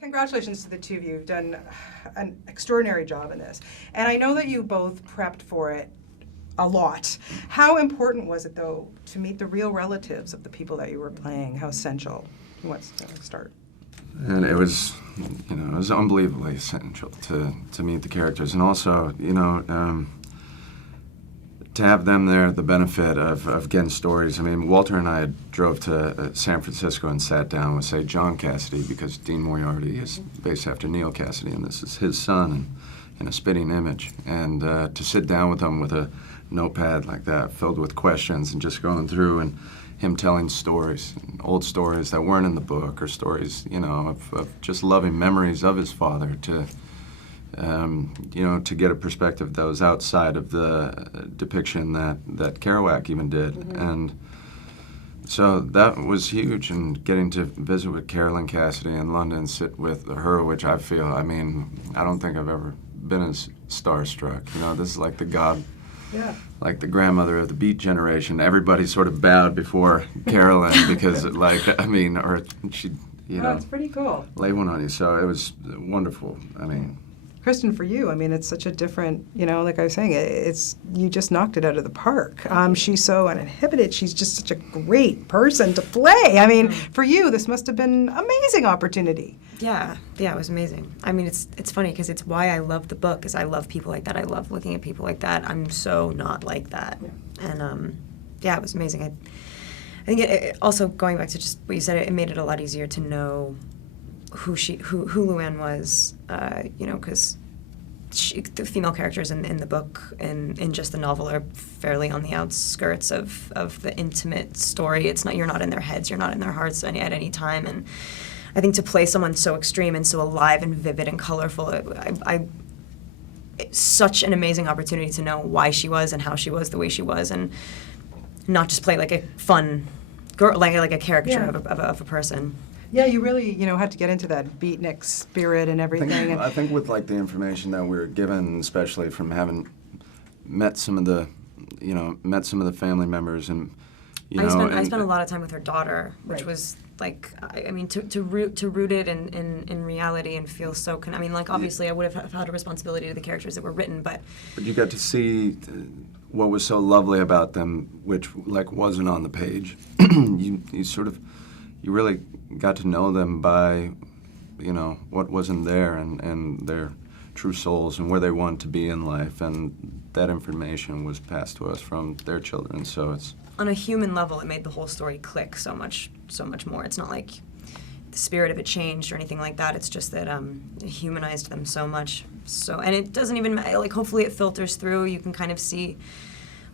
Congratulations to the two of you. You've done an extraordinary job in this. And I know that you both prepped for it a lot. How important was it, though, to meet the real relatives of the people that you were playing? How essential? Who wants to start? And it was, it was unbelievably essential to meet the characters. And also, to have them there, the benefit of getting stories. I mean, Walter and I drove to San Francisco and sat down with, say, John Cassidy, because Dean Moriarty is based after Neil Cassidy, and this is his son in a spitting image. And to sit down with him with a notepad like that, filled with questions, and just going through and him telling stories, old stories that weren't in the book, or stories, of just loving memories of his father, to get a perspective that was outside of the depiction that Kerouac even did. Mm-hmm. And so that was huge, and getting to visit with Carolyn Cassidy in London, sit with her, which I don't think I've ever been as starstruck. This is like the god, yeah, like the grandmother of the Beat generation. Everybody sort of bowed before Carolyn because, she, it's pretty cool. Lay one on you. So it was wonderful. Kristen, for you, it's such a different, like I was saying, you just knocked it out of the park. She's so uninhibited. She's just such a great person to play. For you, this must have been an amazing opportunity. Yeah, it was amazing. It's funny because it's why I love the book, is I love people like that. I love looking at people like that. I'm so not like that. Yeah. And, it was amazing. I think it also, going back to just what you said, it made it a lot easier to know who Luann was, because the female characters in the book and in just the novel are fairly on the outskirts of the intimate story. You're not in their heads, you're not in their hearts at any time. And I think to play someone so extreme and so alive and vivid and colorful, it's such an amazing opportunity to know why she was and how she was the way she was, and not just play like a fun girl, like a caricature of a person. Yeah, you really, had to get into that Beatnik Spirit and everything. I think with the information that we were given, especially from having met some of the family members, and I spent a lot of time with her daughter, which was to root it in reality and feel so. Obviously I would have had a responsibility to the characters that were written, but you got to see what was so lovely about them, which wasn't on the page. You really got to know them by, what wasn't there, and their true souls and where they wanted to be in life, and that information was passed to us from their children. So it's on a human level, it made the whole story click so much more. It's not like the spirit of it changed or anything like that. It's just that it humanized them so much. So, and it doesn't even hopefully it filters through. You can kind of see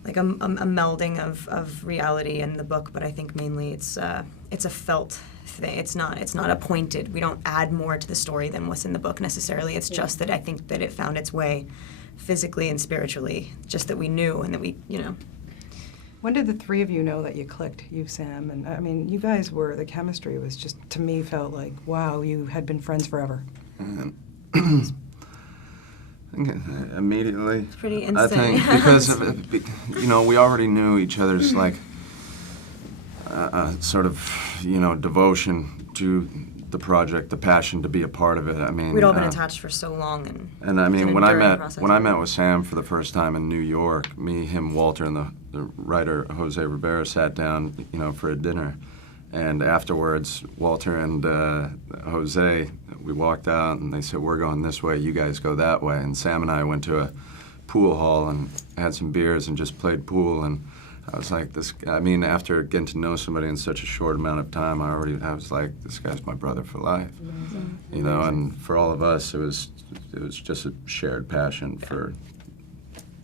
a melding of reality in the book, but I think mainly it's a felt thing. It's not appointed. We don't add more to the story than what's in the book necessarily. It's just that I think that it found its way physically and spiritually, just that we knew and that we. When did the three of you know that you clicked, you, Sam? And you guys the chemistry was just, to me, felt like, wow, you had been friends forever. Immediately. It's pretty instant. I think because we already knew each other's sort of devotion to the project, the passion to be a part of it. We'd all been attached for so long, and when I met with Sam for the first time in New York, me, him, Walter, and the writer Jose Rivera sat down, for a dinner. And afterwards, Walter and Jose, we walked out, and they said, "We're going this way, you guys go that way." And Sam and I went to a pool hall and had some beers and just played pool. And I was like, after getting to know somebody in such a short amount of time, I was like, this guy's my brother for life. Mm-hmm. And for all of us, it was just a shared passion for.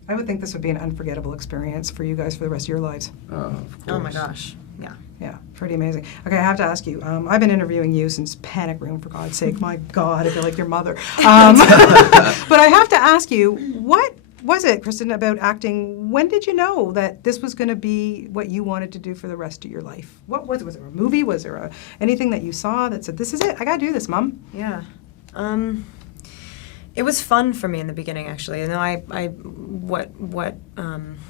I would think this would be an unforgettable experience for you guys for the rest of your lives. Of course. Oh my gosh. Yeah. Yeah, pretty amazing. Okay, I have to ask you, I've been interviewing you since Panic Room, for God's sake. My God, I feel like your mother. But I have to ask you, what was it, Kristen, about acting? When did you know that this was going to be what you wanted to do for the rest of your life? What was it? Was there a movie? Was there anything that you saw that said, this is it, I got to do this, Mom? Yeah. It was fun for me in the beginning, actually. What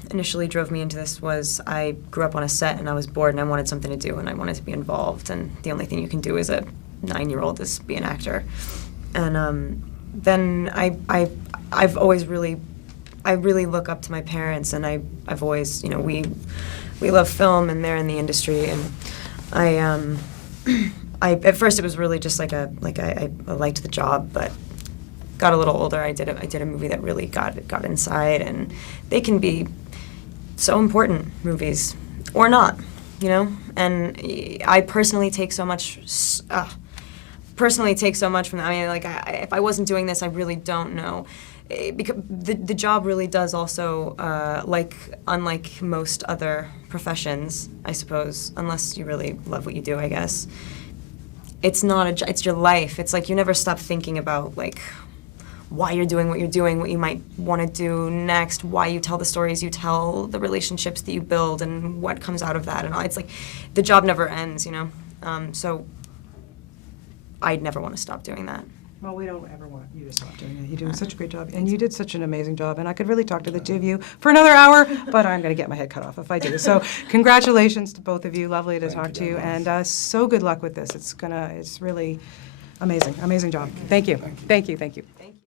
initially drove me into this was I grew up on a set and I was bored and I wanted something to do and I wanted to be involved. And the only thing you can do as a 9-year-old is be an actor. And then I've always really, I really look up to my parents, and I've always, you know, we love film and they're in the industry, and I at first it was really just like I liked the job, but got a little older. I did a movie that really got inside, and they can be so important, movies, or not, you know. And I personally take so much from them. I mean, like, if I wasn't doing this, I really don't know. Because the job really does also, unlike most other professions, I suppose, unless you really love what you do, I guess, it's not a job, it's your life. It's like you never stop thinking about, like, why you're doing, what you might want to do next, why you tell the stories you tell, the relationships that you build, and what comes out of that, and all. It's like the job never ends, you know. So I'd never want to stop doing that. Well, we don't ever want you to stop doing it. You're doing such a great job, and you did such an amazing job, and I could really talk to the two of you for another hour, but I'm going to get my head cut off if I do. So congratulations to both of you. Lovely to talk to you, and so good luck with this. It's really amazing job. Thank you. Thank you.